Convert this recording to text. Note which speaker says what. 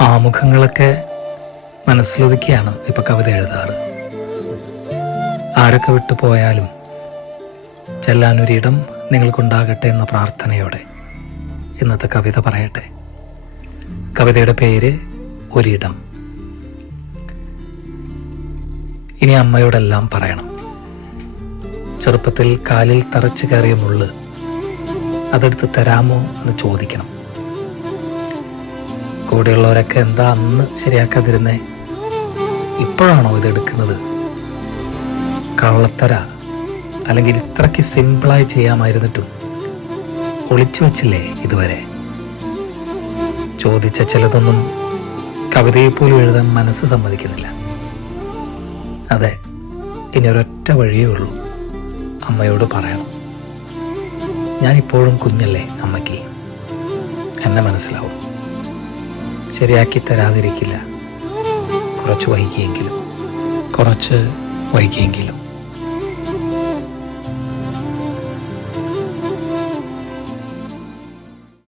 Speaker 1: ആമുഖങ്ങളൊക്കെ മനസ്സിലൊതുക്കിയാണ് ഇപ്പൊ കവിത എഴുതാറ്. ആരൊക്കെ വിട്ടു പോയാലും ചെല്ലാനൊരിടം നിങ്ങൾക്കുണ്ടാകട്ടെ എന്ന പ്രാർത്ഥനയോടെ ഇന്നത്തെ കവിത പറയട്ടെ. കവിതയുടെ പേര് ഒരിടം. ഇനി അമ്മയോടെല്ലാം പറയണം. ചെറുപ്പത്തിൽ കാലിൽ തറച്ചു കയറിയ മുള്ള് അതെടുത്ത് തരാമോ എന്ന് ചോദിക്കണം. കൂടെയുള്ളവരൊക്കെ എന്താ അന്ന് ശരിയാക്കാതിരുന്നേ? ഇപ്പോഴാണോ ഇത് എടുക്കുന്നത്? കള്ളത്തര അല്ലെങ്കിൽ ഇത്രയ്ക്ക് സിമ്പിളായി ചെയ്യാമായിരുന്നിട്ടും ഒളിച്ചു വച്ചില്ലേ ഇതുവരെ? ചോദിച്ച ചിലതൊന്നും കവിതയെ പോലും എഴുതാൻ മനസ്സ് സമ്മതിക്കുന്നില്ല. അതെ ഇനി ഒരൊറ്റ വഴിയേ ഉള്ളൂ. അമ്മയോട് പറയണം. ഞാനിപ്പോഴും കുഞ്ഞല്ലേ അമ്മയ്ക്ക്. എന്നെ മനസ്സിലാവും. ശരിയാക്കി തരാതിരിക്കില്ല. കുറച്ച് വൈകിയെങ്കിലും. കുറച്ച് വൈകിയെങ്കിലും.